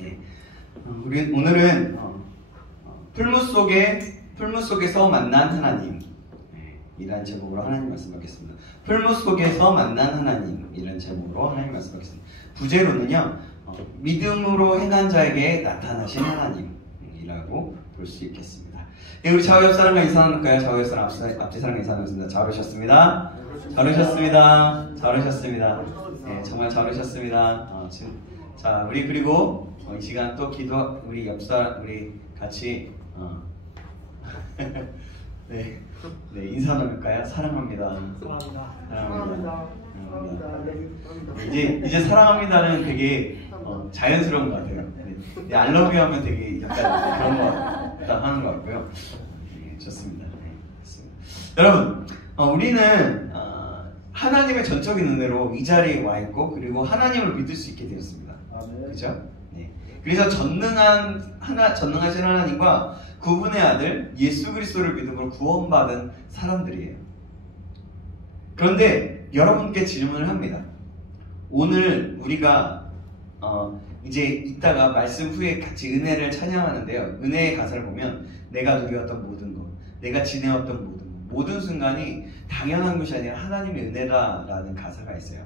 예. 우리 오늘은 풀무 속에서 만난 하나님 이란 제목으로 하나님 말씀 받겠습니다. 풀무 속에서 만난 하나님 이란 제목으로 하나님 말씀 받겠습니다. 부제로는요, 믿음으로 행한 자에게 나타나신 하나님이라고 볼 수 있겠습니다. 예, 우리 좌우 옆 사람과 인사 나눌까요? 좌우 옆 사람 앞뒤 사람과 인사 나누겠습니다. 잘 오셨습니다. 잘 오셨습니다. 잘 오셨습니다. 예, 정말 잘 오셨습니다. 자, 우리 그리고 이 시간 또 기도 우리 우리 같이 네, 인사 나눌까요? 사랑합니다. 사랑합니다. 이제 사랑합니다는 되게 자연스러운 것 같아요. 네, 알러뷰 하면 되게 약간 그런 거 하는 것 같고요. 네, 좋습니다. 네, 좋습니다. 여러분, 우리는 하나님의 전적인 은혜로 이 자리에 와 있고, 그리고 하나님을 믿을 수 있게 되었습니다. 그렇죠? 네. 그래서 전능하신 하나님과 그분의 아들 예수 그리스도를 믿음으로 구원받은 사람들이에요. 그런데 여러분께 질문을 합니다. 오늘 우리가 이제 이따가 말씀 후에 같이 은혜를 찬양하는데요. 은혜의 가사를 보면 내가 누렸던 모든 것, 내가 지내왔던 모든 순간이 당연한 것이 아니라 하나님의 은혜다라는 가사가 있어요.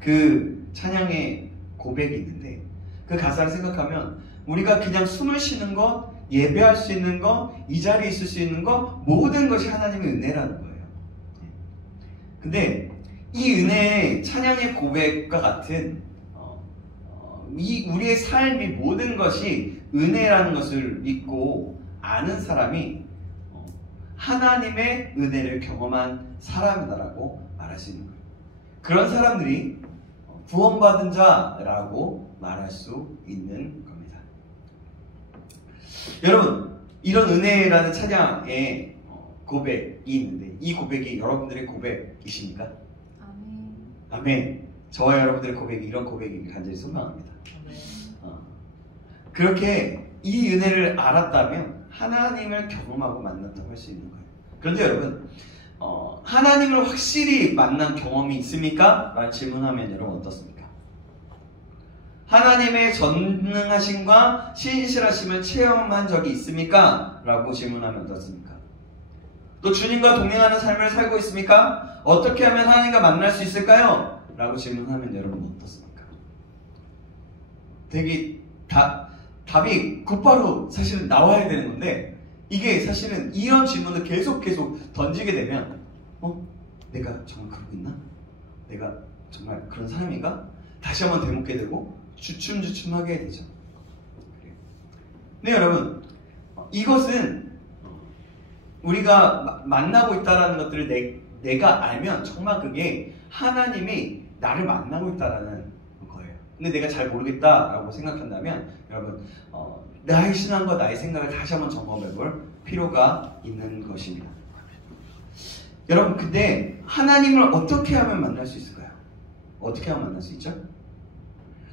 그 찬양의 고백이 있는데 그 가사를 생각하면 우리가 그냥 숨을 쉬는 것, 예배할 수 있는 것, 이 자리에 있을 수 있는 것, 모든 것이 하나님의 은혜라는 거예요. 근데 이 은혜의 찬양의 고백과 같은 우리의 삶이 모든 것이 은혜라는 것을 믿고 아는 사람이 하나님의 은혜를 경험한 사람이다라고 말할 수 있는 거예요. 그런 사람들이 구원받은 자라고 말할 수 있는 겁니다. 여러분, 이런 은혜라는 찬양의 고백이 있는데 이 고백이 여러분들의 고백이십니까? 아멘. 아멘. 저와 여러분들의 고백이 이런 고백이길 간절히 소망합니다. 그렇게 이 은혜를 알았다면 하나님을 경험하고 만났다고 할 수 있는 거예요. 그런데 여러분, 하나님을 확실히 만난 경험이 있습니까? 라는 질문하면 여러분 어떻습니까? 하나님의 전능하심과 신실하심을 체험한 적이 있습니까? 라고 질문하면 어떻습니까? 또 주님과 동행하는 삶을 살고 있습니까? 어떻게 하면 하나님과 만날 수 있을까요? 라고 질문하면 여러분 어떻습니까? 되게 답이 곧바로 사실은 나와야 되는 건데 이게 사실은 이런 질문을 계속 던지게 되면 내가 정말 그러고 있나? 내가 정말 그런 사람인가? 다시 한번 되묻게 되고 주춤주춤하게 되죠. 네, 여러분, 이것은 우리가 만나고 있다는 것들을 내가 알면 정말 그게 하나님이 나를 만나고 있다는 거예요. 근데 내가 잘 모르겠다라고 생각한다면 여러분, 나의 신앙과 나의 생각을 다시 한번 점검해 볼 필요가 있는 것입니다. 여러분, 근데 하나님을 어떻게 하면 만날 수 있을까요? 어떻게 하면 만날 수 있죠?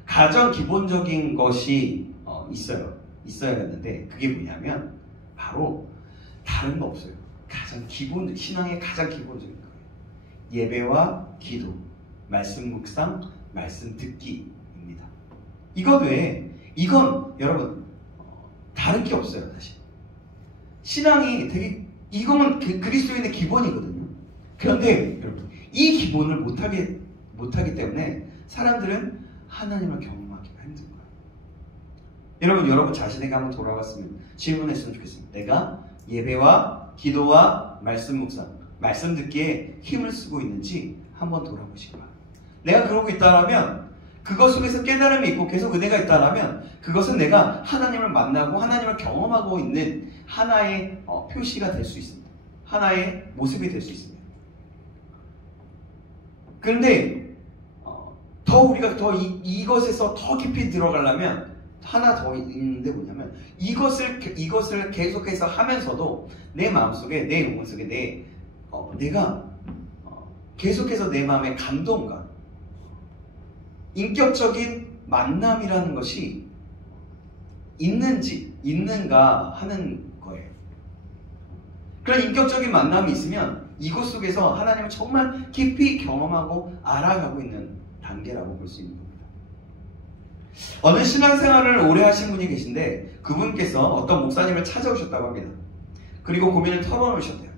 가장 기본적인 것이 있어야 하는데 그게 뭐냐면 바로 다른 거 없어요. 신앙의 가장 기본적인 거예요. 예배와 기도, 말씀 묵상, 말씀 듣기입니다. 이것 외에 이건 여러분 다른 게 없어요. 사실 신앙이 되게 이건 그리스도인의 기본이거든요. 그런데 여러분 이 기본을 못하기 때문에 사람들은 하나님을 경험하기가 힘든 거예요. 여러분 자신에게 한번 돌아갔으면 질문했으면 좋겠습니다. 내가 예배와 기도와 말씀 묵상, 말씀 듣기에 힘을 쓰고 있는지 한번 돌아보시기 바랍니다. 내가 그러고 있다라면 그것 속에서 깨달음이 있고 계속 은혜가 있다라면 그것은 내가 하나님을 만나고 하나님을 경험하고 있는 하나의 표시가 될 수 있습니다. 하나의 모습이 될 수 있습니다. 그런데 우리가 이것에서 더 깊이 들어가려면 하나 더 있는데 뭐냐면 이것을 계속해서 하면서도 내 마음속에 내 영혼 속에 내가 계속해서 내 마음의 감동과 인격적인 만남이라는 것이 있는가 하는 거예요. 그런 인격적인 만남이 있으면 이곳 속에서 하나님을 정말 깊이 경험하고 알아가고 있는 단계라고 볼 수 있는 겁니다. 어느 신앙생활을 오래 하신 분이 계신데 그분께서 어떤 목사님을 찾아오셨다고 합니다. 그리고 고민을 털어놓으셨대요.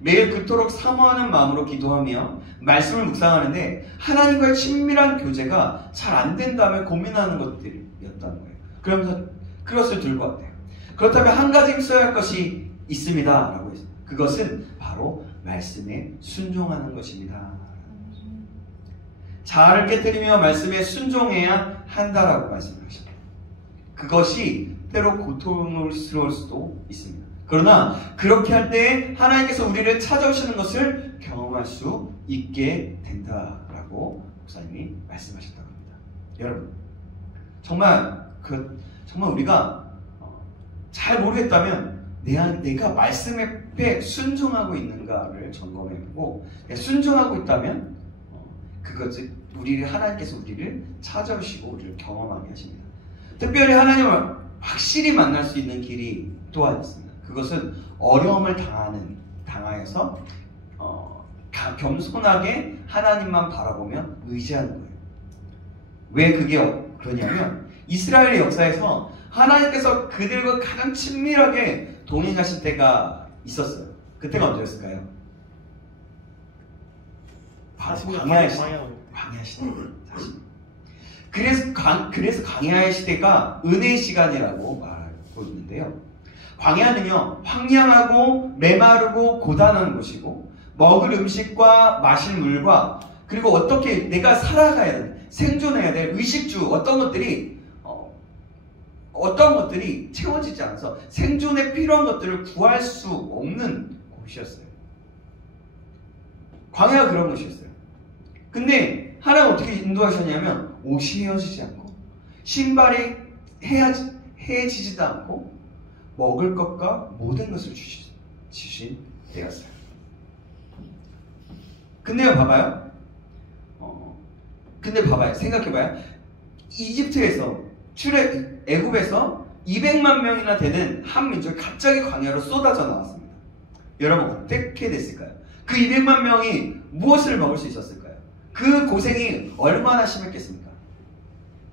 매일 그토록 사모하는 마음으로 기도하며 말씀을 묵상하는데 하나님과의 친밀한 교제가 잘 안 된다며 고민하는 것들이었다는 거예요. 그러면서 그것을 들고 왔대요. 그렇다면 한 가지 써야 할 것이 있습니다 라고 했어요. 그것은 바로 말씀에 순종하는 것입니다. 자아를 깨뜨리며 말씀에 순종해야 한다라고 말씀하십니다. 그것이 때로 고통스러울 수도 있습니다. 그러나 그렇게 할 때 하나님께서 우리를 찾아오시는 것을 경험할 수 있게 된다라고 목사님이 말씀하셨다고 합니다. 여러분, 정말 우리가 잘 모르겠다면 내가 말씀에 순종하고 있는가를 점검해보고 순종하고 있다면 그것을 하나님께서 우리를 찾아오시고 우리를 경험하게 하십니다. 특별히 하나님을 확실히 만날 수 있는 길이 또한 있습니다. 그것은 어려움을 당하여서 겸손하게 하나님만 바라보며 의지하는 거예요. 왜 그게 그러냐면 이스라엘의 역사에서 하나님께서 그들과 가장 친밀하게 동행하실 때가 있었어요. 그때가 언제였을까요? 광야의 시대. 그래서 광야의 시대가 은혜의 시간이라고 말하고 있는데요. 광야는요, 황량하고 메마르고 고단한 곳이고 먹을 음식과 마실 물과 그리고 어떻게 내가 살아가야 될, 생존해야 될 의식주 어떤 것들이 채워지지 않아서 생존에 필요한 것들을 구할 수 없는 곳이었어요. 광야가 그런 곳이었어요. 근데 하나님 어떻게 인도하셨냐면 옷이 헤어지지 않고 신발이 헤어지지도 않고 먹을 것과 모든 것을 주신 때였어요. 근데 봐봐요. 생각해봐요. 이집트에서 애굽에서 200만 명이나 되는 한 민족이 갑자기 광야로 쏟아져 나왔습니다. 여러분 어떻게 됐을까요? 그 200만 명이 무엇을 먹을 수 있었을까요? 그 고생이 얼마나 심했겠습니까?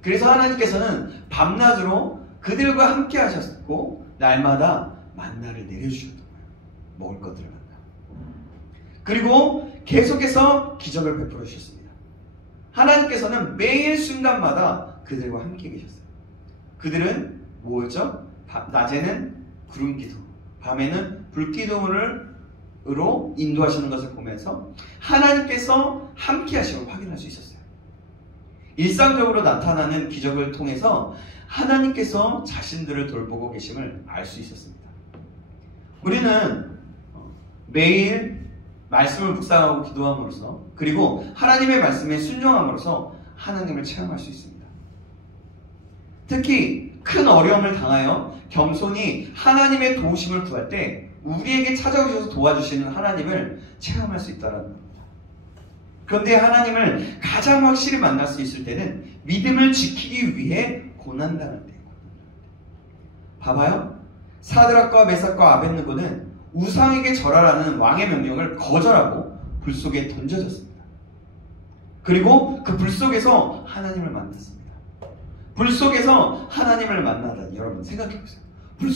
그래서 하나님께서는 밤낮으로 그들과 함께 하셨고 날마다 만나를 내려주셨던 거예요. 먹을 것들을 만나. 그리고 계속해서 기적을 베풀어 주셨습니다. 하나님께서는 매일 순간마다 그들과 함께 계셨어요. 그들은 뭐였죠? 낮에는 구름기둥, 밤에는 불기둥으로 인도하시는 것을 보면서 하나님께서 함께 하심을 확인할 수 있었어요. 일상적으로 나타나는 기적을 통해서 하나님께서 자신들을 돌보고 계심을 알 수 있었습니다. 우리는 매일 말씀을 묵상하고 기도함으로써 그리고 하나님의 말씀에 순종함으로써 하나님을 체험할 수 있습니다. 특히 큰 어려움을 당하여 겸손히 하나님의 도우심을 구할 때 우리에게 찾아오셔서 도와주시는 하나님을 체험할 수 있다는 겁니다. 그런데 하나님을 가장 확실히 만날 수 있을 때는 믿음을 지키기 위해 고난당할 때예요. 봐봐요. 사드락과 메삭과 아벳느고는 우상에게 절하라는 왕의 명령을 거절하고 불 속에 던져졌습니다. 그리고 그 불 속에서 하나님을 만났습니다. 불 속에서 하나님을 만나다니 여러분 생각해보세요. 불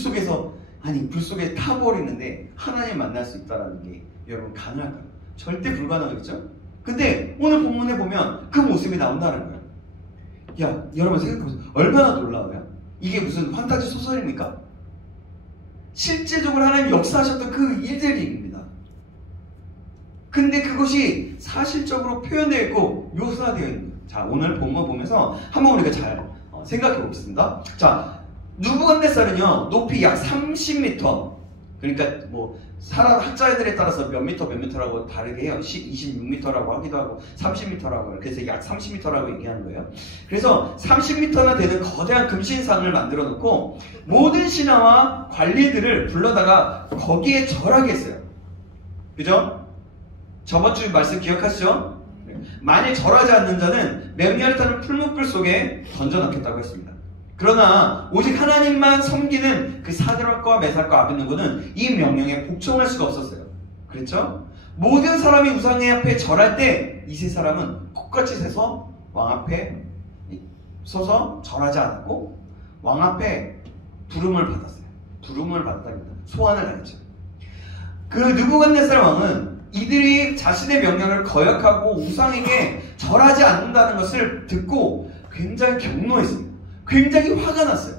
속에 타버리는데 하나님 만날 수 있다는 게 여러분 가능할까요? 절대 불가능하겠죠? 근데 오늘 본문에 보면 그 모습이 나온다는 거예요. 야, 여러분 생각해보세요. 얼마나 놀라워요? 이게 무슨 판타지 소설입니까? 실제적으로 하나님이 역사하셨던 그 일들입니다. 근데 그것이 사실적으로 표현되어 있고 묘사되어 있는 거예요. 자, 오늘 본문 보면서 한번 우리가 잘 생각해 보겠습니다. 자, 느부갓네살은요 높이 약 30m, 그러니까 뭐 사람 학자들에 따라서 몇 미터라고 다르게 해요. 26m라고 하기도 하고 30m라고, 그래서 약 30m라고 얘기하는 거예요. 그래서 30m나 되는 거대한 금신상을 만들어 놓고 모든 신하와 관리들을 불러다가 거기에 절하게 했어요. 그죠? 저번 주 말씀 기억하시죠? 만일 절하지 않는 자는 맹렬히 타는 풀무불 속에 던져넣겠다고 했습니다. 그러나 오직 하나님만 섬기는 그 사드락과 메삭과 아벳느고는 이 명령에 복종할 수가 없었어요. 그렇죠? 모든 사람이 우상의 앞에 절할 때 이 세 사람은 똑같이 서서 왕 앞에 서서 절하지 않았고 왕 앞에 부름을 받았어요. 부름을 받았답니다. 소환을 당했죠. 그 느부갓네살 왕은 이들이 자신의 명령을 거역하고 우상에게 절하지 않는다는 것을 듣고 굉장히 경노했습니다. 굉장히 화가 났어요.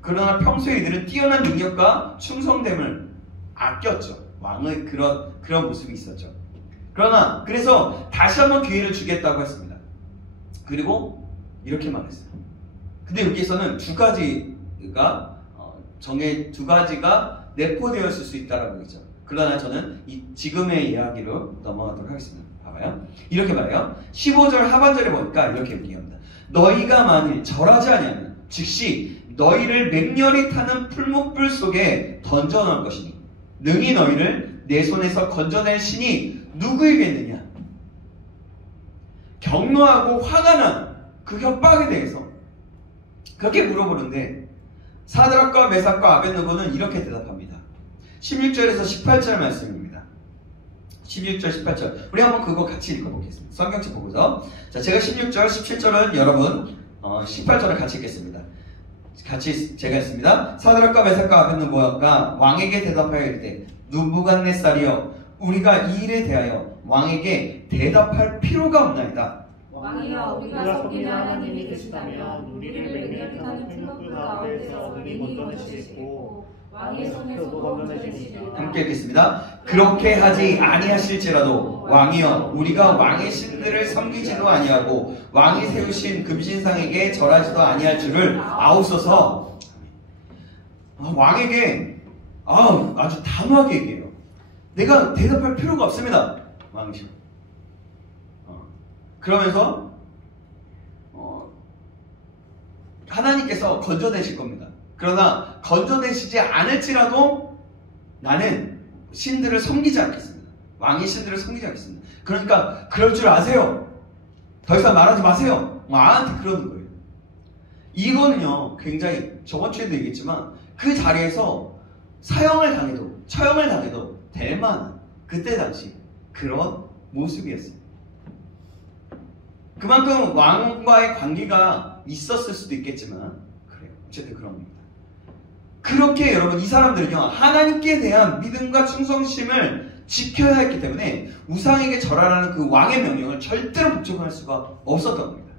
그러나 평소에 이들은 뛰어난 능력과 충성됨을 아꼈죠. 왕의 그런 모습이 있었죠. 그러나 그래서 다시 한번 기회를 주겠다고 했습니다. 그리고 이렇게 말했어요. 근데 여기에서는 두 가지가 내포되었을 수 있다라고 했죠. 그러나 저는 지금의 이야기로 넘어가도록 하겠습니다. 봐봐요. 이렇게 말해요. 15절 하반절에 보니까 이렇게 얘기합니다. 너희가 만일 절하지 아니하면 즉시 너희를 맹렬히 타는 풀무불 속에 던져 넣을 것이니 능히 너희를 내 손에서 건져낼 신이 누구이겠느냐. 경노하고 화가 난 그 협박에 대해서 그렇게 물어보는데 사드락과 메삭과 아벳느고는 이렇게 대답합니다. 16절에서 18절 말씀입니다. 16절, 18절. 우리 한번 그거 같이 읽어보겠습니다. 성경책 보고서. 자, 제가 16절, 17절은 여러분 18절을 같이 읽겠습니다. 같이 제가 했습니다. 사드락과 메삭과 아벳느고가 왕에게 대답하여 이르되 느부갓네살이여 우리가 이 일에 대하여 왕에게 대답할 필요가 없나이다. 왕이여 우리가 섬기는 하나님이 계시다면 우리를 맹렬히 타는 풀무불 가운데서 능히 건져내시고 왕의 손에서도 건져내시리이다. 함께 읽겠습니다. 그렇게 하지 아니하실지라도 왕이여 우리가 왕의 신들을 섬기지도 아니하고 왕이 세우신 금신상에게 절하지도 아니할 줄을 아옵소서. 왕에게 아주 단호하게 얘기해요. 내가 대답할 필요가 없습니다. 왕이시여. 그러면서 하나님께서 건져내실 겁니다. 그러나 건져내시지 않을지라도 나는 신들을 섬기지 않겠습니다. 왕의 신들을 섬기지 않겠습니다. 그러니까 그럴 줄 아세요. 더 이상 말하지 마세요. 왕한테 그러는 거예요. 이거는요 굉장히 저번 주에도 얘기했지만 그 자리에서 처형을 당해도 될 만한 그때 당시 그런 모습이었어요. 그만큼 왕과의 관계가 있었을 수도 있겠지만 그래요. 어쨌든 그런 겁니다. 그렇게 여러분 이 사람들은요 하나님께 대한 믿음과 충성심을 지켜야 했기 때문에 우상에게 절하라는 그 왕의 명령을 절대로 복종할 수가 없었던 겁니다.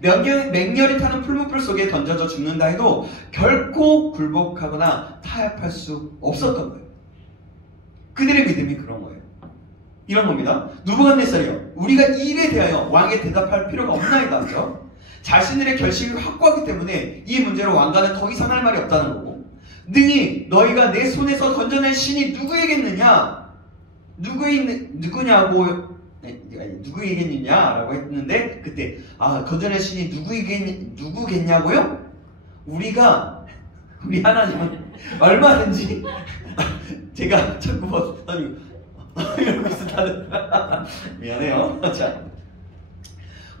맹렬히 타는 풀무불 속에 던져져 죽는다 해도 결코 굴복하거나 타협할 수 없었던 거예요. 그들의 믿음이 그런 거예요. 이런 겁니다. 느부갓네살이여 우리가 이 일에 대하여 왕에게 대답할 필요가 없나이다 하죠. 자신들의 결심이 확고하기 때문에 이 문제로 왕과는 더 이상 할 말이 없다는 거고 능히 너희가 내 손에서 건져낼 신이 누구이겠느냐 누구이겠느냐라고 했는데 그때 건져낼 신이 누구겠냐고요? 우리 하나님은 얼마든지 제가 자꾸 이러고 있어 다들 미안해요. 자,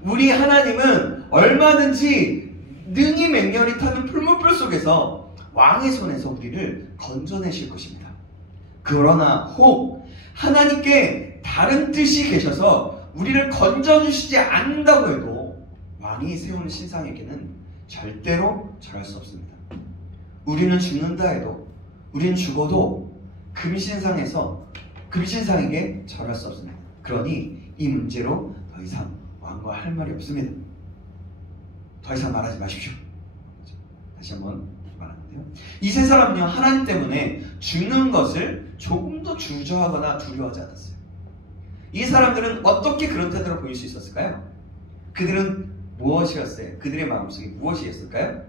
우리 하나님은 얼마든지 능히 맹렬히 타는 풀무불 속에서 왕의 손에서 우리를 건져내실 것입니다. 그러나 혹 하나님께 다른 뜻이 계셔서 우리를 건져주시지 않는다고 해도 왕이 세우는 신상에게는 절대로 절할 수 없습니다. 우리는 죽는다 해도 우리는 죽어도 금신상에게 절할 수 없습니다. 그러니 이 문제로 더 이상 왕과 할 말이 없습니다. 더 이상 말하지 마십시오. 다시 한번 말하는데요. 이 세 사람은요 하나님 때문에 죽는 것을 조금도 주저하거나 두려워하지 않았어요. 이 사람들은 어떻게 그런 태도를 보일 수 있었을까요? 그들은 무엇이었어요? 그들의 마음속에 무엇이었을까요?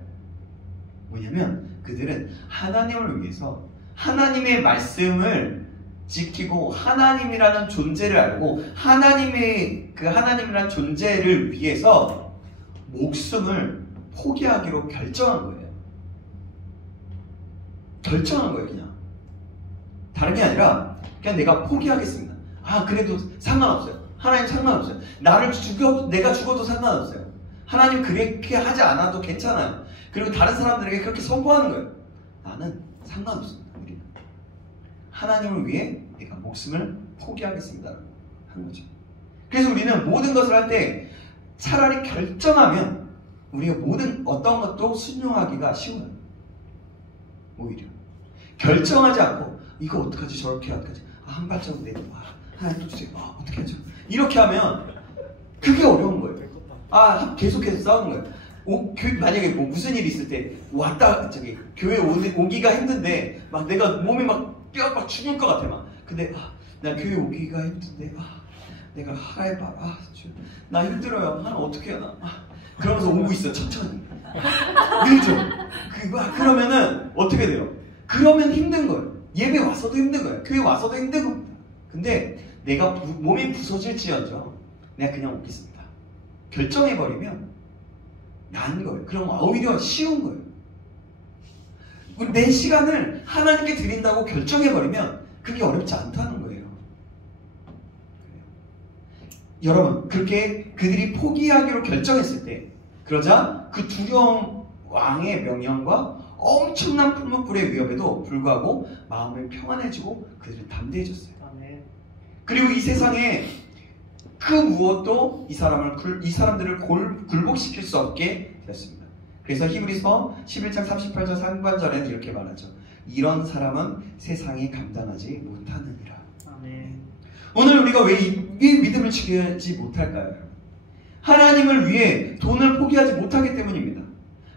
뭐냐면 그들은 하나님을 위해서 하나님의 말씀을 지키고 하나님이라는 존재를 알고 하나님이라는 존재를 위해서 목숨을 포기하기로 결정한 거예요. 그냥 다른 게 아니라 그냥 내가 포기하겠습니다. 그래도 상관없어요. 하나님 상관없어요. 내가 죽어도 상관없어요. 하나님 그렇게 하지 않아도 괜찮아요. 그리고 다른 사람들에게 그렇게 선포하는 거예요. 나는 상관없습니다. 우리는 하나님을 위해 내가 목숨을 포기하겠습니다 하는 거죠. 그래서 우리는 모든 것을 할 때 차라리 결정하면 우리가 모든 어떤 것도 순종하기가 쉬워요. 오히려 결정하지 않고 이거 어떡하지 저렇게 어떡하지 한 발자국 내도 하나님 또 주세요. 어떻게 하죠? 이렇게 하면 그게 어려운 거예요. 계속해서 싸우는 거예요. 만약에 뭐 무슨 일이 있을 때 왔다 교회 오기가 힘든데 막 내가 몸이 막 뼈가 막 죽을 것 같아 근데 나 교회 오기가 힘든데 내가 하이바 나 힘들어요. 하나 어떻게 해야 그러면서 오고 있어 천천히 늘죠. 그러면은 어떻게 돼요? 그러면 힘든 거예요. 예배 와서도 힘든 거예요. 교회 와서도 힘든 겁니다. 근데 내가 몸이 부서질지언정 내가 그냥 오겠습니다. 결정해버리면 나은 거예요. 그럼 오히려 쉬운 거예요. 내 시간을 하나님께 드린다고 결정해버리면 그게 어렵지 않다는 거예요. 여러분 그렇게 그들이 포기하기로 결정했을 때 그러자 그 두려운 왕의 명령과 엄청난 풀무불의 위협에도 불구하고 마음이 평안해지고 그들은 담대해졌어요. 그리고 이 세상에 그 무엇도 이 사람들을 굴복시킬 수 없게 되었습니다. 그래서 히브리서 11장 38절 상반절에는 이렇게 말하죠. 이런 사람은 세상이 감당하지 못하느니라. 아멘. 오늘 우리가 왜 믿음을 지키지 못할까요? 하나님을 위해 돈을 포기하지 못하기 때문입니다.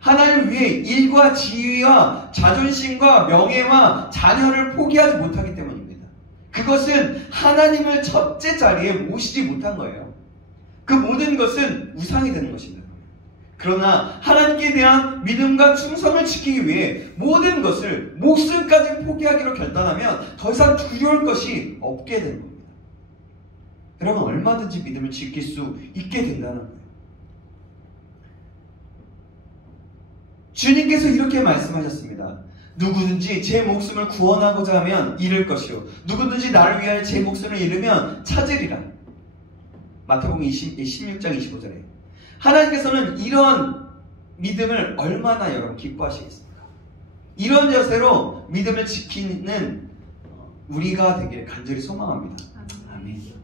하나님을 위해 일과 지위와 자존심과 명예와 자녀를 포기하지 못하기 때문입니다. 그것은 하나님을 첫째 자리에 모시지 못한 거예요. 그 모든 것은 우상이 되는 것입니다. 그러나 하나님께 대한 믿음과 충성을 지키기 위해 모든 것을 목숨까지 포기하기로 결단하면 더 이상 두려울 것이 없게 되는 겁니다. 여러분 얼마든지 믿음을 지킬 수 있게 된다는 거예요. 주님께서 이렇게 말씀하셨습니다. 누구든지 제 목숨을 구원하고자 하면 잃을 것이요 누구든지 나를 위하여 제 목숨을 잃으면 찾으리라. 마태복음 16장 25절에 하나님께서는 이런 믿음을 얼마나 여러분 기뻐하시겠습니까? 이런 자세로 믿음을 지키는 우리가 되기를 간절히 소망합니다. 아멘.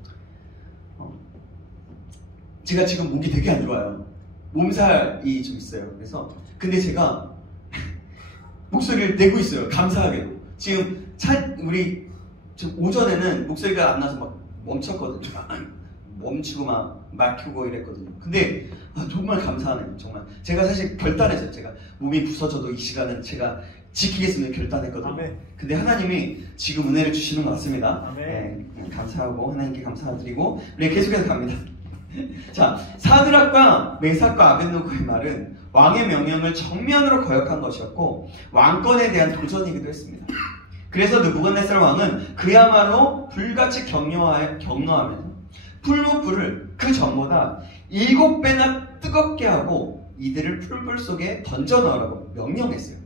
제가 지금 목이 되게 안 좋아요. 몸살이 좀 있어요. 그래서 근데 제가 목소리를 내고 있어요. 감사하게도. 지금 우리 지금 오전에는 목소리가 안 나서 막 멈췄거든요. 멈추고 막 막히고 이랬거든요. 근데 정말 감사하네요. 정말 제가 사실 결단했어요. 제가 몸이 부서져도 이 시간은 제가 지키겠습니다. 결단했거든요. 아멘. 근데 하나님이 지금 은혜를 주시는 것 같습니다. 네, 감사하고 하나님께 감사드리고 우리 계속해서 갑니다. 자, 사드락과 메삭과 아벳느고의 말은 왕의 명령을 정면으로 거역한 것이었고 왕권에 대한 도전이기도 했습니다. 그래서 느부갓네살 왕은 그야말로 불같이 격노하면서 풀무불을 그 전보다 7배나 뜨겁게 하고 이들을 풀불 속에 던져 넣으라고 명령했어요.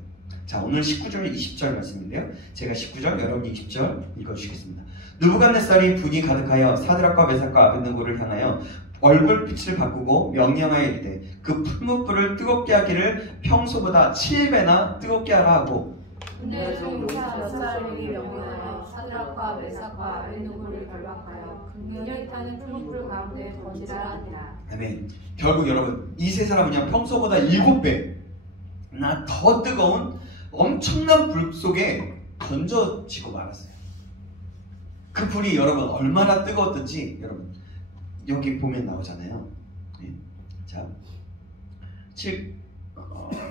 자, 오늘 19절 20절 말씀인데요. 제가 19절, 여러분이 20절 읽어주시겠습니다. 느부갓네살이 분이 가득하여 사드락과 메삭과 아벳느고를 향하여 얼굴빛을 바꾸고 명령하여 이르되 그 풀무불을 뜨겁게 하기를 평소보다 7배나 뜨겁게 하라 하고 군대중 용사 몇 사람에게 명령하여 사드락과 메삭과 아벳느고를 결박하여 그녀이 타는 풀무불 가운데 던지라 하니라. 아멘. 결국 여러분 이 세 사람은요 평소보다 7배나 더 뜨거운 엄청난 불 속에 던져지고 말았어요. 그 불이 여러분 얼마나 뜨거웠던지 여러분 여기 보면 나오잖아요. 네.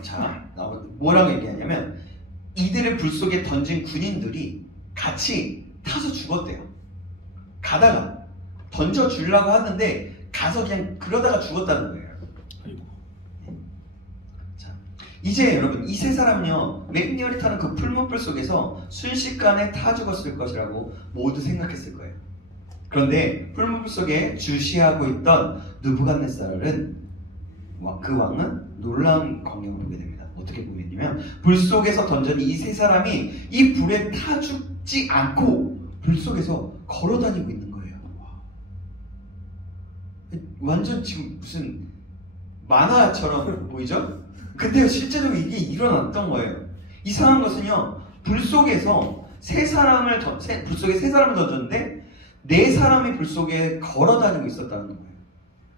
자, 뭐라고 얘기하냐면 이들의 불 속에 던진 군인들이 같이 타서 죽었대요. 가다가 던져주려고 하는데 가서 그냥 그러다가 죽었다는 거예요. 네. 자, 이제 여러분 이 세 사람은요 맹렬히 타는 그 풀무불 속에서 순식간에 타 죽었을 것이라고 모두 생각했을 거예요. 그런데 풀무불 속에 주시하고 있던 느부갓네살은 그 왕은 놀라운 광경을 보게 됩니다. 어떻게 보겠냐면 불 속에서 던진 이 세 사람이 이 불에 타 죽지 않고 불 속에서 걸어 다니고 있는 거예요. 완전 지금 무슨 만화처럼 보이죠? 근데 실제로 이게 일어났던 거예요. 이상한 것은요 불 속에서 불 속에 세 사람을 던졌는데 4사람이 불 속에 걸어 다니고 있었다는 거예요.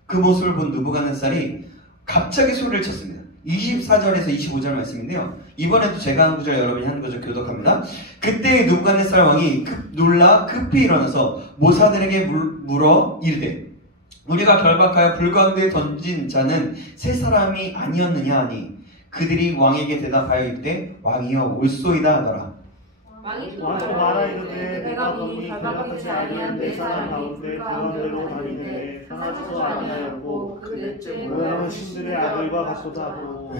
그 모습을 본 느부갓네살이 갑자기 소리를 쳤습니다. 24절에서 25절 말씀인데요. 이번에도 제가 한 구절 여러분이 한 구절 교독합니다. 그때 느부갓네살 왕이 놀라 급히 일어나서 모사들에게 물어 이르되 우리가 결박하여 불 가운데 던진 자는 세 사람이 아니었느냐 하니 그들이 왕에게 대답하여 이르되 왕이여 올소이다 하더라. 왕이 또 말하이르되 내가 보니 결박하지 아니한 네 사람 가운데 그 가운데로 다니는데 하나도 아니하였고 그 넷째 모양은 신들의 아들과 같도다 하고.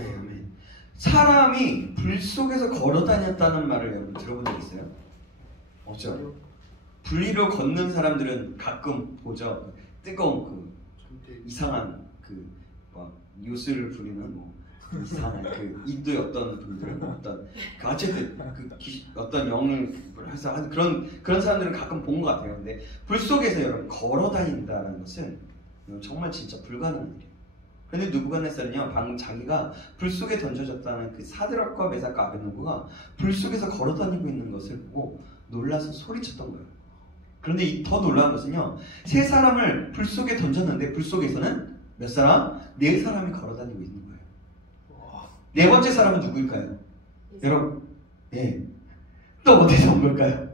사람이 불 속에서 걸어 다녔다는 말을 여러분 들어본 적 있어요? 없죠? 불 위로 걷는 사람들은 가끔 보죠. 뜨거운 이상한 요술을 부리는 이상한 인도의 어떤 분들은 어쨌든 어떤 영을 해서 하는 그런 사람들은 가끔 본 것 같아요. 근데 불 속에서 여러분 걸어 다닌다는 것은 정말 진짜 불가능한 일이에요. 그런데 느부갓네살은요, 방금 자기가 불 속에 던져졌다는 그 사드락과 메삭과 아벳느고가 불 속에서 걸어 다니고 있는 것을 보고 놀라서 소리쳤던 거예요. 그런데 더 놀라운 것은요, 세 사람을 불 속에 던졌는데 불 속에서는 몇 사람? 네 사람이 걸어 다니고 있는 거예요. 네 번째 사람은 누구일까요? 여러분, 또 어디서 온 걸까요?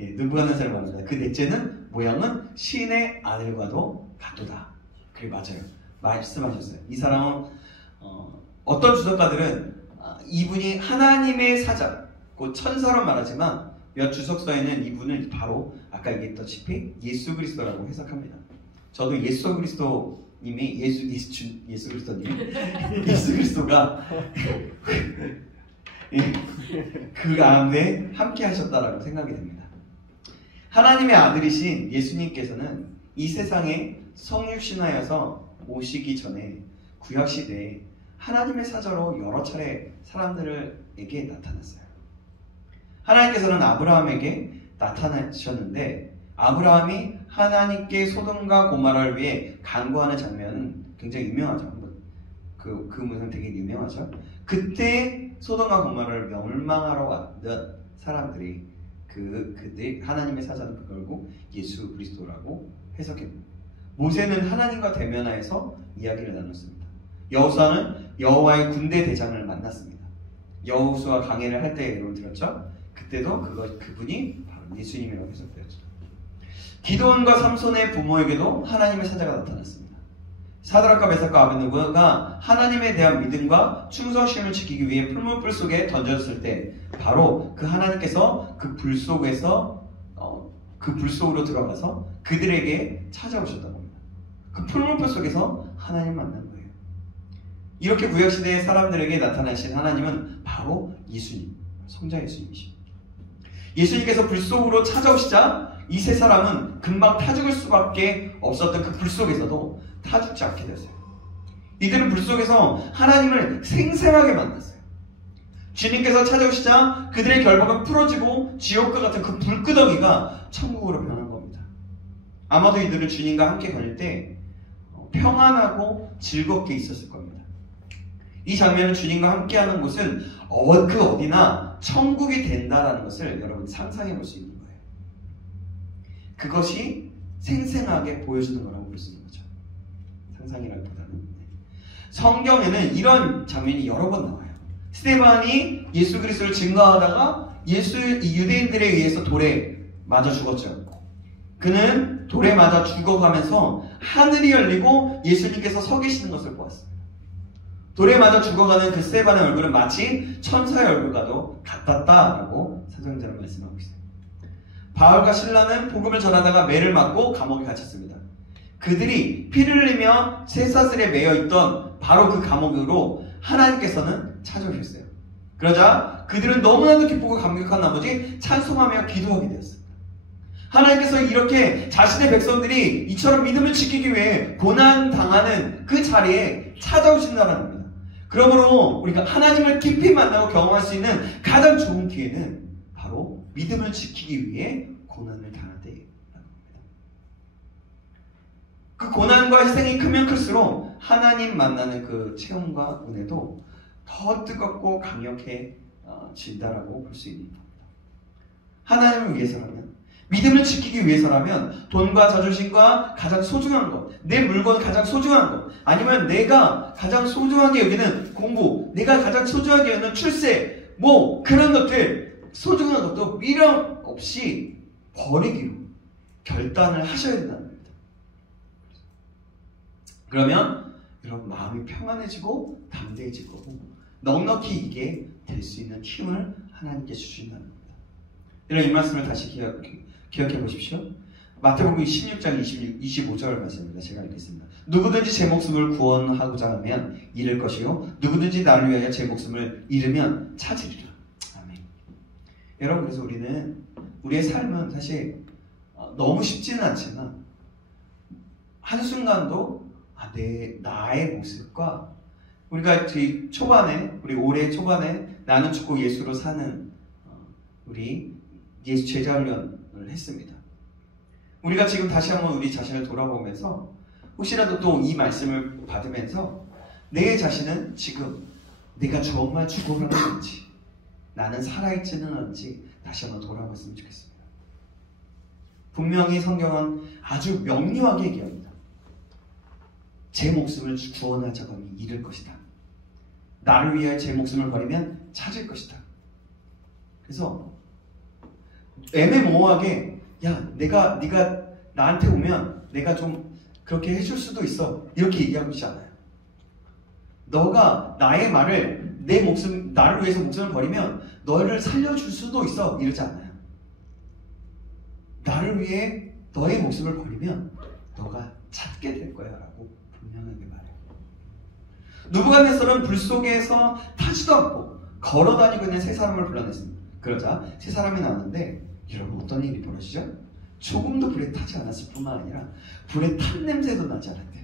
느부갓네살을 말합니다. 그 넷째는 모양은 신의 아들과도 같도다. 그게 맞아요. 말씀하셨어요. 이 사람은 어떤 주석가들은 이분이 하나님의 사자, 곧 천사로 말하지만 몇 주석서에는 이분을 바로 아까 얘기했다시피 예수 그리스도라고 해석합니다. 저도 예수 그리스도님이 예수 그리스도가 그 가운데 함께 하셨다라고 생각이 됩니다. 하나님의 아들이신 예수님께서는 이 세상에 성육신하여서 오시기 전에 구약시대에 하나님의 사자로 여러 차례 사람들에게 나타났어요. 하나님께서는 아브라함에게 나타나셨는데 아브라함이 하나님께 소돔과 고모라를 위해 간구하는 장면은 굉장히 유명하죠. 한번 그 문장 되게 유명하죠. 그때 소돔과 고모라를 멸망하러 왔던 사람들이 그들 하나님의 사자는 결국 예수 그리스도라고 해석했습니다. 모세는 하나님과 대면하여서 이야기를 나눴습니다. 여호수아는 여호와의 군대 대장을 만났습니다. 여호수아 강해를 할 때 여러분 들었죠? 그때도 그분이 바로 예수님이라고 해석되었죠. 기드온과 삼손의 부모에게도 하나님의 사자가 나타났습니다. 사드락과 메삭과 아벳느고가 하나님에 대한 믿음과 충성심을 지키기 위해 풀무불 속에 던졌을 때 바로 그 하나님께서 그 불 속에서 그 불 속으로 들어가서 그들에게 찾아오셨다고 합니다. 그 풀무불 속에서 하나님 만난 거예요. 이렇게 구약시대의 사람들에게 나타나신 하나님은 바로 예수님, 성자 예수님이십니다. 예수님께서 불 속으로 찾아오시자 이 세 사람은 금방 타 죽을 수밖에 없었던 그 불 속에서도 타 죽지 않게 되었어요. 이들은 불 속에서 하나님을 생생하게 만났어요. 주님께서 찾아오시자 그들의 결박은 풀어지고 지옥과 같은 그 불끄덩이가 천국으로 변한 겁니다. 아마도 이들은 주님과 함께 다닐 때 평안하고 즐겁게 있었을 겁니다. 이 장면은 주님과 함께하는 곳은 그 어디나 천국이 된다라는 것을 여러분 상상해 볼 수 있는 거예요. 그것이 생생하게 보여주는 거라고 볼 수 있는 거죠. 상상이라기보다는. 성경에는 이런 장면이 여러 번 나와요. 스데반이 예수 그리스도를 증거하다가 유대인들에 의해서 돌에 맞아 죽었죠. 그는 돌에 맞아 죽어가면서 하늘이 열리고 예수님께서 서 계시는 것을 보았습니다. 돌에 맞아 죽어가는 그 스데반의 얼굴은 마치 천사의 얼굴과도 같았다라고 사도행전은 말씀하고 있어요. 바울과 실라는 복음을 전하다가 매를 맞고 감옥에 갇혔습니다. 그들이 피를 흘리며 쇠사슬에 매여 있던 바로 그 감옥으로 하나님께서는 찾아오셨어요. 그러자 그들은 너무나도 기쁘고 감격한 나머지 찬송하며 기도하게 되었습니다. 하나님께서 이렇게 자신의 백성들이 이처럼 믿음을 지키기 위해 고난당하는 그 자리에 찾아오신다는 겁니다. 그러므로 우리가 하나님을 깊이 만나고 경험할 수 있는 가장 좋은 기회는 바로 믿음을 지키기 위해 고난을 당할 때라는 겁니다. 그 고난과 희생이 크면 클수록 하나님 만나는 그 체험과 은혜도 더 뜨겁고 강력해진다라고 볼 수 있는 겁니다. 하나님을 위해서라면 믿음을 지키기 위해서라면 돈과 자존심과 가장 소중한 것, 내 물건 가장 소중한 것, 아니면 내가 가장 소중하게 여기는 공부, 내가 가장 소중하게 여기는 출세, 뭐 그런 것들, 소중한 것도 미련 없이 버리기로 결단을 하셔야 된다는 겁니다. 그러면 여러분 마음이 평안해지고 담대해지고 넉넉히 이게 될 수 있는 힘을 하나님께 주신다는 겁니다. 여러분 이 말씀을 다시 기억해 보십시오. 마태복음 16장 25절 말씀입니다. 제가 읽겠습니다. 누구든지 제 목숨을 구원하고자 하면 잃을 것이요 누구든지 나를 위하여 제 목숨을 잃으면 찾으리라. 아멘. 여러분 그래서 우리는 우리의 삶은 사실 너무 쉽지는 않지만 한순간도 나의 모습과 우리가 초반에 우리 올해 초반에 나는 죽고 예수로 사는 우리 예수 제자 훈련을 했습니다. 우리가 지금 다시 한번 우리 자신을 돌아보면서 혹시라도 또 이 말씀을 받으면서 내 자신은 지금 내가 정말 죽어가는지 나는 살아있지는 않은지 다시 한번 돌아봤으면 좋겠습니다. 분명히 성경은 아주 명료하게 얘기합니다. 제 목숨을 구원하자고 하면 잃을 것이다. 나를 위하여 제 목숨을 버리면 찾을 것이다. 그래서 애매모호하게 네가 나한테 오면 내가 좀 그렇게 해줄 수도 있어 이렇게 얘기하고 있지 않아요. 너가 나의 말을 나를 위해서 목숨을 버리면 너를 살려줄 수도 있어 이러지 않아요. 나를 위해 너의 목숨을 버리면 너가 찾게 될 거야 라고 분명하게 말해요. 느부갓네살은 불 속에서 타지도 않고 걸어다니고 있는 세 사람을 불러냈습니다. 그러자 세 사람이 나왔는데 여러분 어떤 일이 벌어지죠? 조금도 불에 타지 않았을 뿐만 아니라 불에 탄 냄새도 나지 않았대요.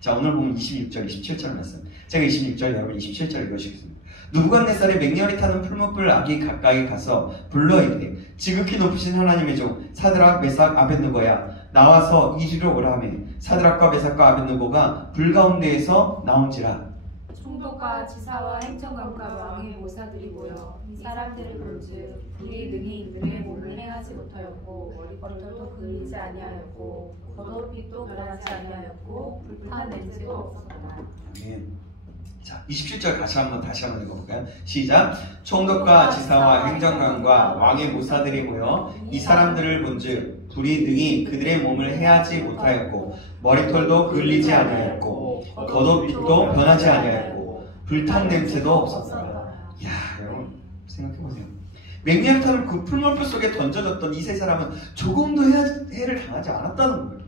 자 오늘 보면 26절, 27절 말씀. 제가 26절, 여러분 27절 읽으시겠습니다. 느부갓네살의 맹렬히 타는 풀무불 악이 가까이 가서 불러 이르되 지극히 높으신 하나님의 종 사드락, 메삭, 아벳느고야 나와서 이리로 오라 하매 사드락과 메삭과 아벳느고가 불 가운데에서 나온지라. 총독과 지사와 행정관과 왕의 모사들이 모여 이 사람들을 본즉 불이 능히 그들의 몸을 해하지 못하였고 머리털도 그리지 아니하였고 겉옷빛도 변하지 아니하였고 불탄 냄새도 없었다. 아멘. 자, 27절 다시 한번 읽어볼까요? 시작. 총독과 지사와 행정관과 왕의 모사들이 모여 이 사람들을 본즉 불이 능히 그들의 몸을 해하지 못하였고 머리털도 그을리지 아니하였고 겉옷빛도 변하지 아니하였고 불탄 냄새도 없었다. 이야, 여러분 생각해보세요. 맹렬히 타는 그 풀물불 속에 던져졌던 이 세 사람은 조금도 해를 당하지 않았다는 거예요.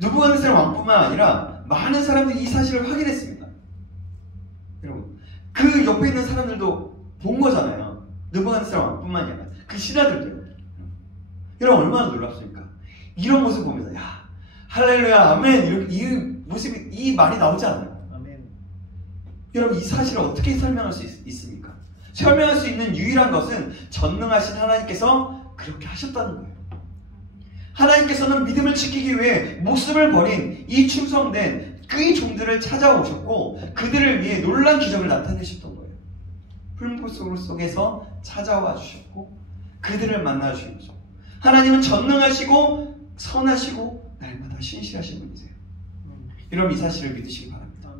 느부갓네살 왕뿐만 아니라 많은 사람들이 이 사실을 확인했습니다. 여러분 그 옆에 있는 사람들도 본 거잖아요. 느부갓네살 왕뿐만 아니라 그 신하들도요. 여러분 얼마나 놀랍습니까? 이런 모습 보면서 야 할렐루야 아멘 이 모습이 이 말이 나오지 않아요. 아멘. 여러분 이 사실을 어떻게 설명할 수 있습니까? 설명할 수 있는 유일한 것은 전능하신 하나님께서 그렇게 하셨다는 거예요. 하나님께서는 믿음을 지키기 위해 목숨을 버린 이 충성된 그의 종들을 찾아오셨고 그들을 위해 놀라운 기적을 나타내셨던 거예요. 풀무불 속에서 찾아와 주셨고 그들을 만나 주셨죠. 하나님은 전능하시고 선하시고 날마다 신실하신 분이세요. 여러분 이 사실을 믿으시기 바랍니다.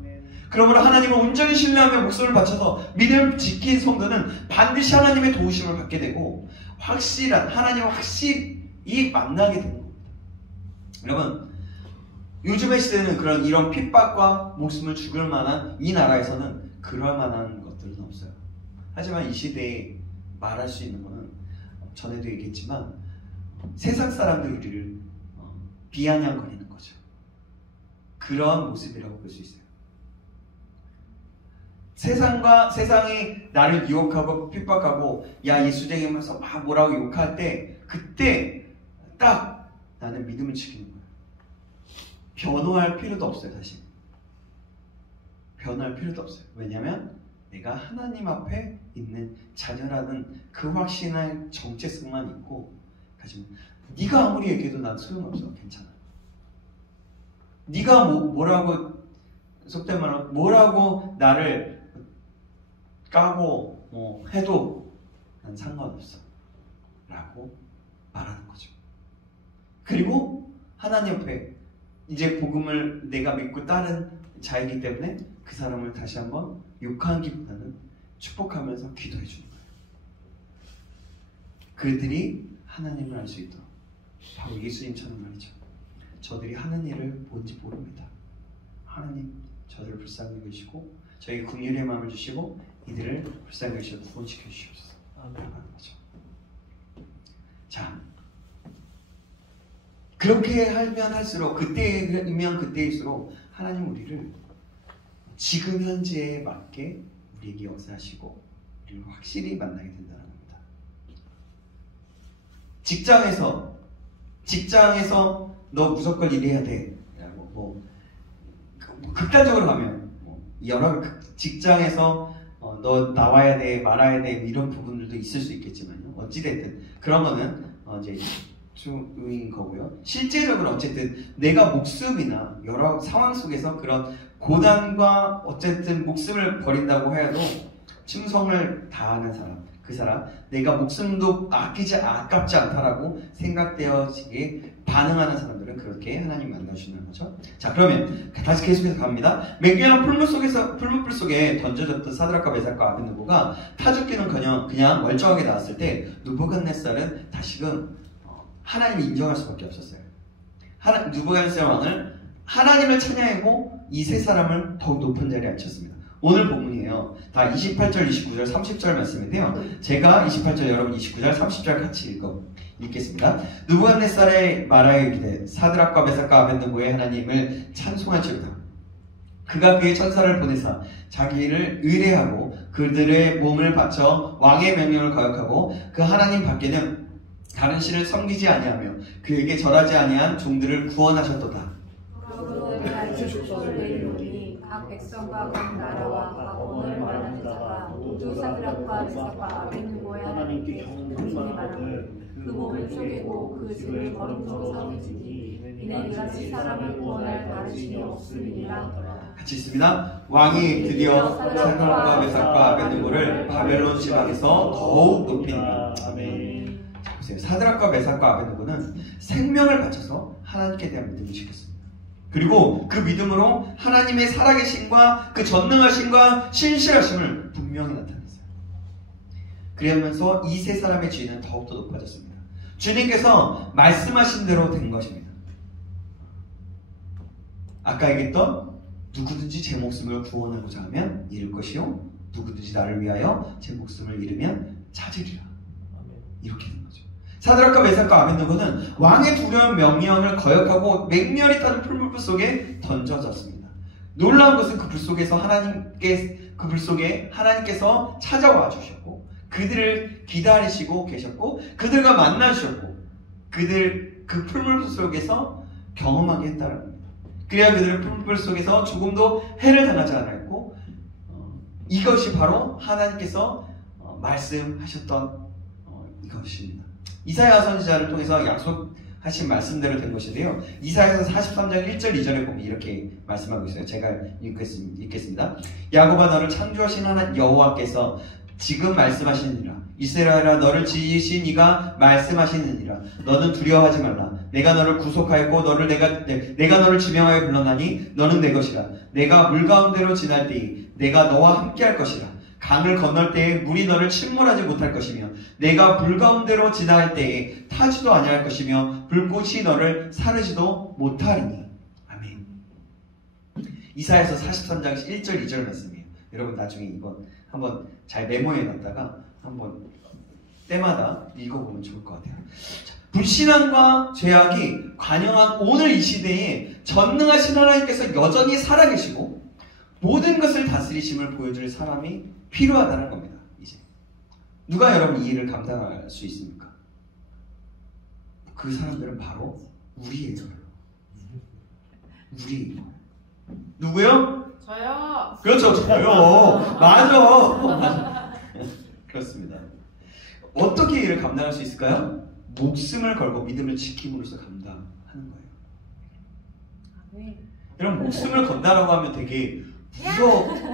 그러므로 하나님을 온전히 신뢰하며 목숨을 바쳐서 믿음을 지킨 성도는 반드시 하나님의 도우심을 받게 되고 확실한 하나님을 확실히 만나게 되는 겁니다. 여러분 요즘의 시대는 이런 핍박과 목숨을 죽을 만한 이 나라에서는 그럴 만한 것들은 없어요. 하지만 이 시대에 말할 수 있는 것은 전에도 얘기했지만 세상 사람들이 우리를 비아냥거리는 거죠. 그런 모습이라고 볼 수 있어요. 세상이 나를 유혹하고 핍박하고 야 예수쟁이면서 막 뭐라고 욕할 때 그때 딱 나는 믿음을 지키는 거예요. 변호할 필요도 없어요. 사실 변호할 필요도 없어요. 왜냐하면 내가 하나님 앞에 있는 자녀라는 그 확신의 정체성만 있고 가지고 네가 아무리 얘기해도 난 소용없어. 괜찮아. 네가 뭐라고 속된 말로 뭐라고 나를 까고 해도 난 상관없어 라고 말하는 거죠. 그리고 하나님 앞에 이제 복음을 내가 믿고 따른 자이기 때문에 그 사람을 다시 한번 욕하기보다는 축복하면서 기도해 주는 거예요. 그들이 하나님을 알 수 있도록. 바로 예수님처럼 말이죠. 저들이 하는 일을 뭔지 모릅니다. 하나님 저들을 불쌍히 여기시고 저에게 긍휼의 마음을 주시고 이들을 불쌍히 여기시고 구원시켜 주시옵소서. 라는 거죠. 자, 그렇게 하면 할수록 그때이면 그때일수록 하나님 우리를 지금 현재에 맞게 우리에게 역사하시고 우리를 확실히 만나게 된다는 겁니다. 직장에서 너 무조건 일해야 돼 라고 뭐 극단적으로 가면 여러 직장에서 너 나와야 돼 말아야 돼 이런 부분들도 있을 수 있겠지만요. 어찌됐든 그런 거는 이제 중인 거고요. 실제적으로 어쨌든 내가 목숨이나 여러 상황 속에서 그런 고난과 어쨌든 목숨을 버린다고 해도 충성을 다하는 사람, 그 사람 내가 목숨도 아깝지 않다라고 생각되어지게 반응하는 사람들은 그렇게 하나님 만나주시는 거죠. 자, 그러면 다시 계속해서 갑니다. 맹렬한 풀무불 속에 던져졌던 사드락과 메삭과 아벳느고가 타죽기는 그냥 멀쩡하게 나왔을 때 느부갓네살은 다시금 하나님을 인정할 수밖에 없었어요. 느부갓네살 왕을 하나님을 찬양하고 이 세 사람을 더욱 높은 자리에 앉혔습니다. 오늘 본문이에요. 다 28절, 29절, 30절 말씀인데요. 제가 28절, 여러분 29절, 30절 같이 읽겠습니다. 느부갓네살의 말하여 이르되 사드락과 메삭과 아벳느고의 하나님을 찬송할지어다. 그가 그의 천사를 보내사 자기를 의뢰하고 그들의 몸을 바쳐 왕의 명령을 거역하고 그 하나님 밖에는 다른 신을 섬기지 아니하며 그에게 절하지 아니한 종들을 구원하셨도다. 각 백성과 각 나라와 각 언어를 말하는 자가 모두 사드락과 메삭과 아벳느고의 하나님께 경배하니 말하고 그 몸을 쪼개고 그 집을 거룩으로 삼으시니 이는 이같이 사람을 구원할 다른 신이 없음이니라. 같이 있습니다. 왕이 드디어 사드락과 메삭과 아벳느고를 바벨론 지방에서 더욱 높이니라. 아멘. 자, 보세요. 사드락과 메삭과 아벳느고는 생명을 바쳐서 하나님께 대한 믿음을 지켰습니다. 그리고 그 믿음으로 하나님의 살아계심과 그 전능하심과 신실하심을 분명히 나타냈어요. 그러면서 이 세 사람의 지위는 더욱더 높아졌습니다. 주님께서 말씀하신 대로 된 것입니다. 아까 얘기했던 누구든지 제 목숨을 구원하고자 하면 잃을 것이요 누구든지 나를 위하여 제 목숨을 잃으면 찾으리라. 이렇게 된 거죠. 사드락과 메삭과 아벳느고는 왕의 두려운 명령을 거역하고 맹렬히 타는 풀무불 속에 던져졌습니다. 놀라운 것은 그 불 속에서 하나님께서 찾아와 주셨고 그들을 기다리시고 계셨고 그들과 만나 주셨고 그 풀무불 속에서 경험하게 했다는 겁니다. 그래야 그들은 풀무불 속에서 조금도 해를 당하지 않았고 이것이 바로 하나님께서 말씀하셨던 이것입니다. 이사야 선지자를 통해서 약속하신 말씀대로 된 것인데요. 이사야서 43장 1절 2절에 보면 이렇게 말씀하고 있어요. 제가 읽겠습니다. 야곱아 너를 창조하신 하나님 여호와께서 지금 말씀하시느니라. 이스라엘아 너를 지으신 이가 말씀하시느니라. 너는 두려워하지 말라. 내가 너를 구속하였고 내가 너를 지명하여 불러나니 너는 내 것이라. 내가 물 가운데로 지날 때에 내가 너와 함께할 것이라. 강을 건널 때에 물이 너를 침몰하지 못할 것이며 내가 불 가운데로 지날 때에 타지도 아니할 것이며 불꽃이 너를 사르지도 못하리니. 아멘. 이사야서 43장 1절 2절 말씀이에요. 여러분 나중에 이건 한번 잘 메모해 놨다가 한번 때마다 읽어보면 좋을 것 같아요. 불신앙과 죄악이 관영한 오늘 이 시대에 전능하신 하나님께서 여전히 살아계시고 모든 것을 다스리심을 보여줄 사람이 필요하다는 겁니다. 이제 누가 여러분 이 일을 감당할 수 있습니까? 그 사람들은 바로 우리예요. 우리. 누구요? 저요. 그렇죠, 저요. 맞아. 그렇습니다. 어떻게 이 일을 감당할 수 있을까요? 목숨을 걸고 믿음을 지킴으로써 감당하는 거예요. 네. 여러분 목숨을 건다라고 하면 되게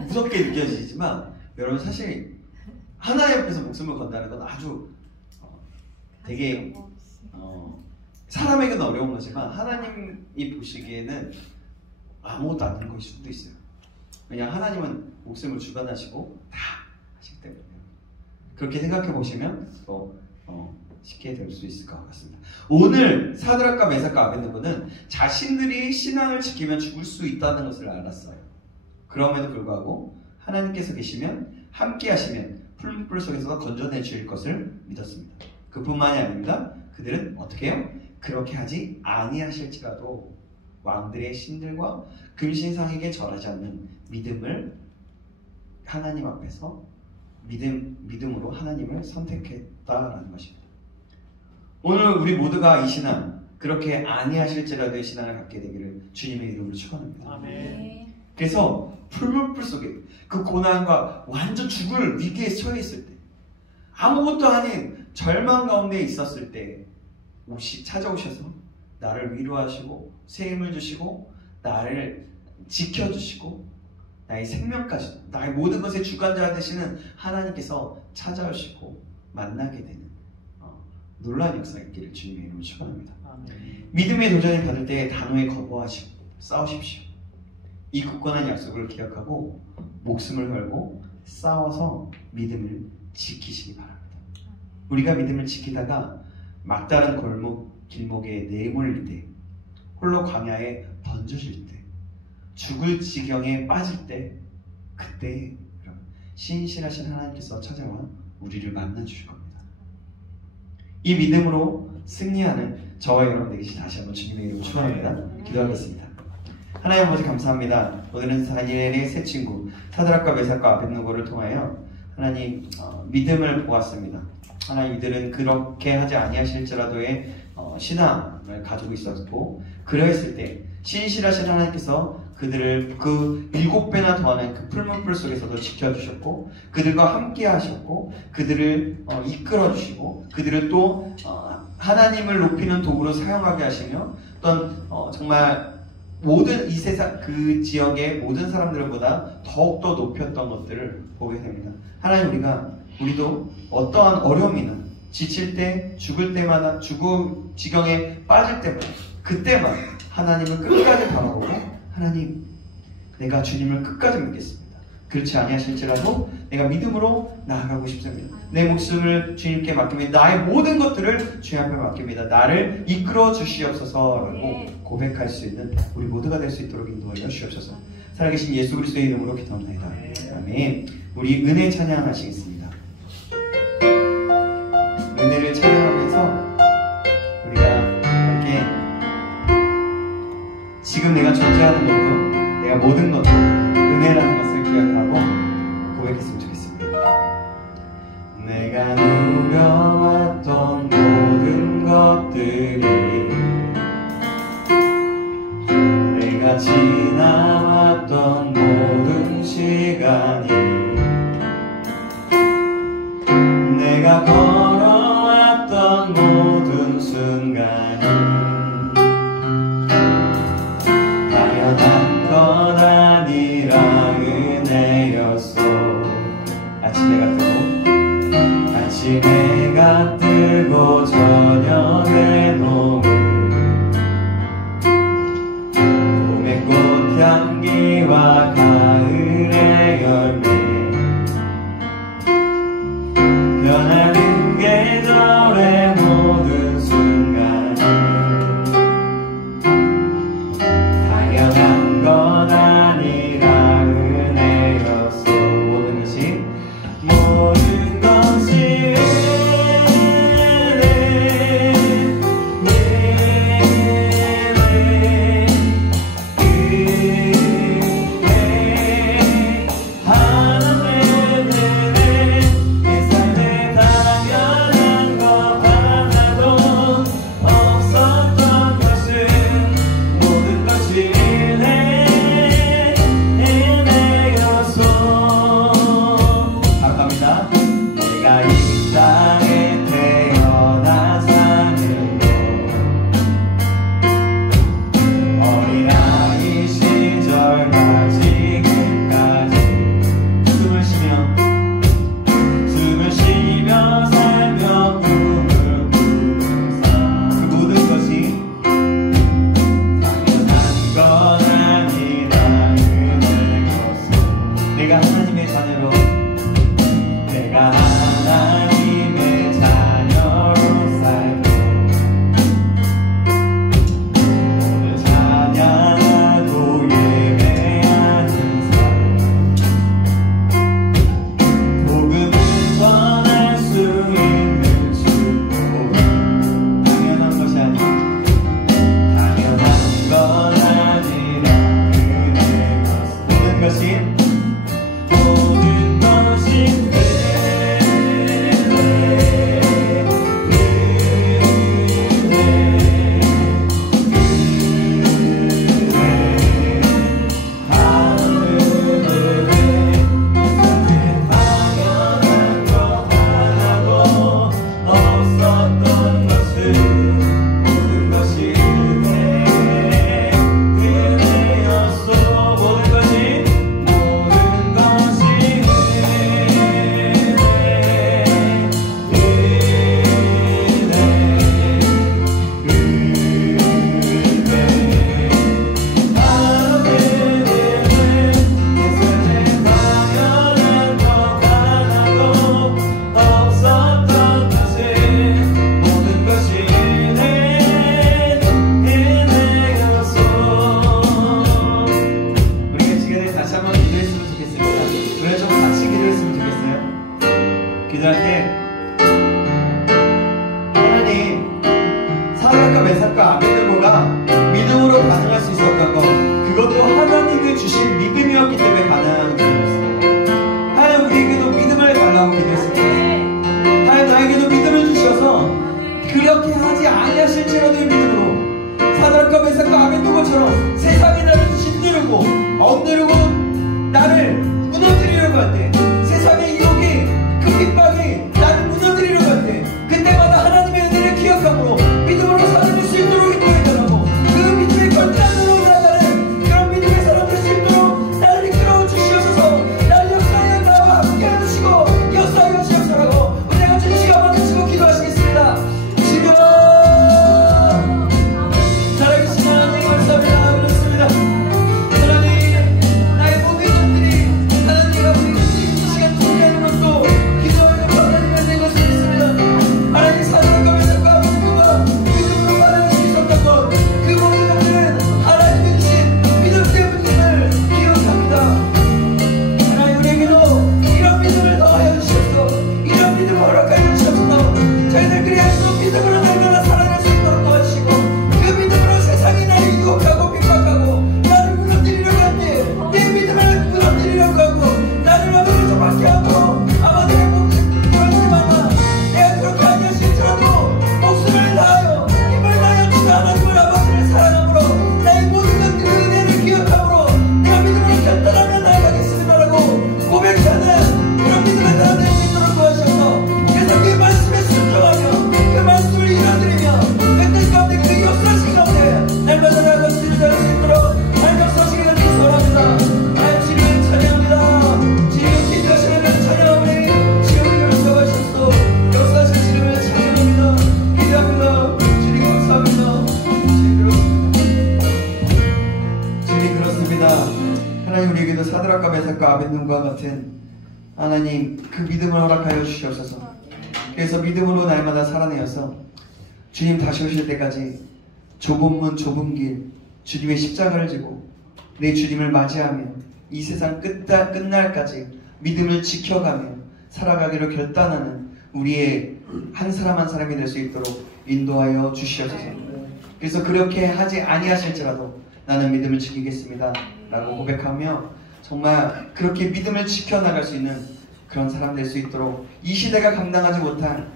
무섭게 느껴지지만 여러분 사실 하나님 앞에서 목숨을 건다는 건 아주 되게 사람에게는 어려운 거지만 하나님이 보시기에는 아무것도 안 되는 것일 수도 있어요. 왜냐하면 하나님은 목숨을 주관하시고 다 하시기 때문에. 그렇게 생각해 보시면 또 쉽게 될 수 있을 것 같습니다. 오늘 사드락과 메삭과 아벳느고는 자신들이 신앙을 지키면 죽을 수 있다는 것을 알았어요. 그럼에도 불구하고 하나님께서 계시면 함께 하시면 풀무불 속에서 건져내 주실 것을 믿었습니다. 그뿐만이 아닙니다. 그들은 어떻게 해요? 그렇게 하지 아니하실지라도 왕들의 신들과 금신상에게 절하지 않는 믿음을 하나님 앞에서 믿음으로 하나님을 선택했다라는 것입니다. 오늘 우리 모두가 이 신앙, 그렇게 아니하실지라도의 신앙을 갖게 되기를 주님의 이름으로 축원합니다. 아멘. 그래서 풀무불 속에 그 고난과 완전 죽을 위기에 처해 있을 때, 아무것도 아닌 절망 가운데 있었을 때 찾아오셔서 나를 위로하시고 새 힘을 주시고 나를 지켜주시고 나의 생명까지, 나의 모든 것의 주관자 되시는 하나님께서 찾아오시고 만나게 되는 놀라운 역사가 있기를 주님의 이름으로 축원합니다. 믿음의 도전을 받을 때 단호히 거부하시고 싸우십시오. 이 굳건한 약속을 기억하고 목숨을 걸고 싸워서 믿음을 지키시기 바랍니다. 우리가 믿음을 지키다가 막다른 길목에 내몰릴 때, 홀로 광야에 던져질 때, 죽을 지경에 빠질 때, 그때 신실하신 하나님께서 찾아와 우리를 만나 주실 겁니다. 이 믿음으로 승리하는 저와 여러분 되시길 다시 한번 주님의 이름으로 축원합니다. 기도하겠습니다. 하나님 아버지 감사합니다. 오늘은 다니엘의 세 친구 사드락과 메삭과 아벳느고를 통하여 하나님 믿음을 보았습니다. 하나님 이들은 그렇게 하지 아니하실지라도의 신앙을 가지고 있었고, 그러했을 때 신실하신 하나님께서 그들을 그 7배나 더하는 그 풀무불 속에서도 지켜주셨고, 그들과 함께 하셨고, 그들을 이끌어주시고, 그들을 또 하나님을 높이는 도구로 사용하게 하시며, 또한 정말 모든 이 세상 그 지역의 모든 사람들보다 더욱더 높였던 것들을 보게 됩니다. 하나님, 우리도 어떠한 어려움이나 지칠 때, 죽을 때마다, 죽을 지경에 빠질 때마다, 그때만 하나님을 끝까지 바라보고, 하나님, 내가 주님을 끝까지 믿겠습니다. 그렇지 아니하실지라도 내가 믿음으로 나아가고 싶습니다. 내 목숨을 주님께 맡깁니다. 나의 모든 것들을 주님 앞에 맡깁니다. 나를 이끌어 주시옵소서라고 고백할 수 있는 우리 모두가 될 수 있도록 인도하여 주시옵소서. 살아계신 예수 그리스도의 이름으로 기도합니다. 아멘. 우리 은혜 찬양하시겠습니다. 은혜를 찬양하면서 우리가 함께 지금 내가 존재하는 것도, 내가 모든 것도 은혜라는 것을 기억하고 고백했으면 좋겠습니다. 내가 누려왔던 모든 것들이, 내가 지나왔던 모든 시간이, 내가 걸어왔던 모든 순간이 당연한 건 아니라 은혜였어. 아침해가 뜨고 저녁에 노을, 봄의 꽃향기와 가을의 열매, 변하는 계절의 모든 순간이 당연한 건 아니라 은혜였어. 모든 것이 은혜, 얘들한테 하나님 사드락과 메삭과 아벳느고가 믿음으로 가능할 수 있었던 것, 그것도 하나님이 주신 믿음이었기 때문에 가능한 일이었습니다. 하나님 우리에게도 믿음을 달라고 기도했습니다. 하나님 나에게도 믿음을 주셔서 그렇게 하지 아니하실지라도의 믿음으로 사드락과 메삭과 아벳느고처럼 세상이 나를 짓누르고 엎드리고 나를 무너뜨리려고 할 때, 세상의 유혹이 그 핍박이 나를 무너뜨리려고 할 때, 그때마다 하나님의 은혜를 기억함으로 믿음으로 살아낼 수 있도록 인도해달라고, 그 믿음의 결단으로 나가는 그런 믿음의 사람 될 수 있도록 나를 이끌어 주시옵소서. 나를 역사하여 나와 함께 해주시고 역사하여 주옵소서. 우리 같이 시간만 주시고 기도하시겠습니다. 지금 살아계신 하나님 감사합니다. 그렇습니다. 하나님 나의 모든 것들이 하나님과 우리 이 시간 통해하는 것도 기도하며 하나님의 내 것을 있습니다. 하나님 사랑과 메삭과 아벳느고가 믿음으로 받아낼 수 있었던 것, 그 모든 것들은 하나님의 주신 믿음 때문임을 기억합니다. 하나님 우리에게도 이런 믿음을 더하여 주셔서 이런 믿음을 허락하여 주셔서 저희들 그리할수록 믿음으로 날마다 살아날 수 있도록 도와주시고, 그 믿음으로 세상이 나를 유혹하고 핍박하고 나를 무너뜨리려고 할 때 내 믿음을 무너뜨리려고 하고 나를 아버지로 밖에 하고 아버지의 목숨을 걸지마라. 내가 그렇게 아니하실지라도 목숨을 다하여 힘을 다하여 주가 하나님을 아버지를 사랑함으로 나의 모든 것들의 은혜를 기억함으로 내가 믿음으로 결단하며 나아가겠습니다라고 고백하는 그런 믿음의 사람 될 수 있도록 도와주셔서, 그래서 그 말씀에 순종하며 그 말씀을 이뤄드리며 그 뜻 가운데 그 역사하신 가운데 날마다 나아가 주를 잘할 수 있도록 하나님 역사하시기 간절히 소원합니다. 하나님 주님을 찬양합니다. 주님 기도하시는 찬양하오니 주님을 역사하셨소. 역사하신 주님을 찬양합니다. 기도합니다. 주님 감사합니다. 주님 그렇습니다. 하나님 우리에게도 사드락과 메삭과 아벳느고와 같은 하나님 그 믿음을 허락하여 주시옵소서. 그래서 믿음으로 날마다 살아내어서 주님 다시 오실 때까지 좁은 문 좁은 길 주님의 십자가를 지고 내 주님을 맞이하며 이 세상 끝날까지 믿음을 지켜가며 살아가기로 결단하는 우리의 한 사람 한 사람이 될 수 있도록 인도하여 주시옵소서. 그래서 그렇게 하지 아니하실지라도 나는 믿음을 지키겠습니다 라고 고백하며 정말 그렇게 믿음을 지켜나갈 수 있는 그런 사람 될 수 있도록, 이 시대가 감당하지 못할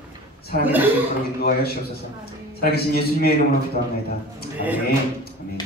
사람이 될 수 있도록 인도하여 주시옵소서. 살아계신 예수님의 이름으로 기도합니다. 아멘. 아멘.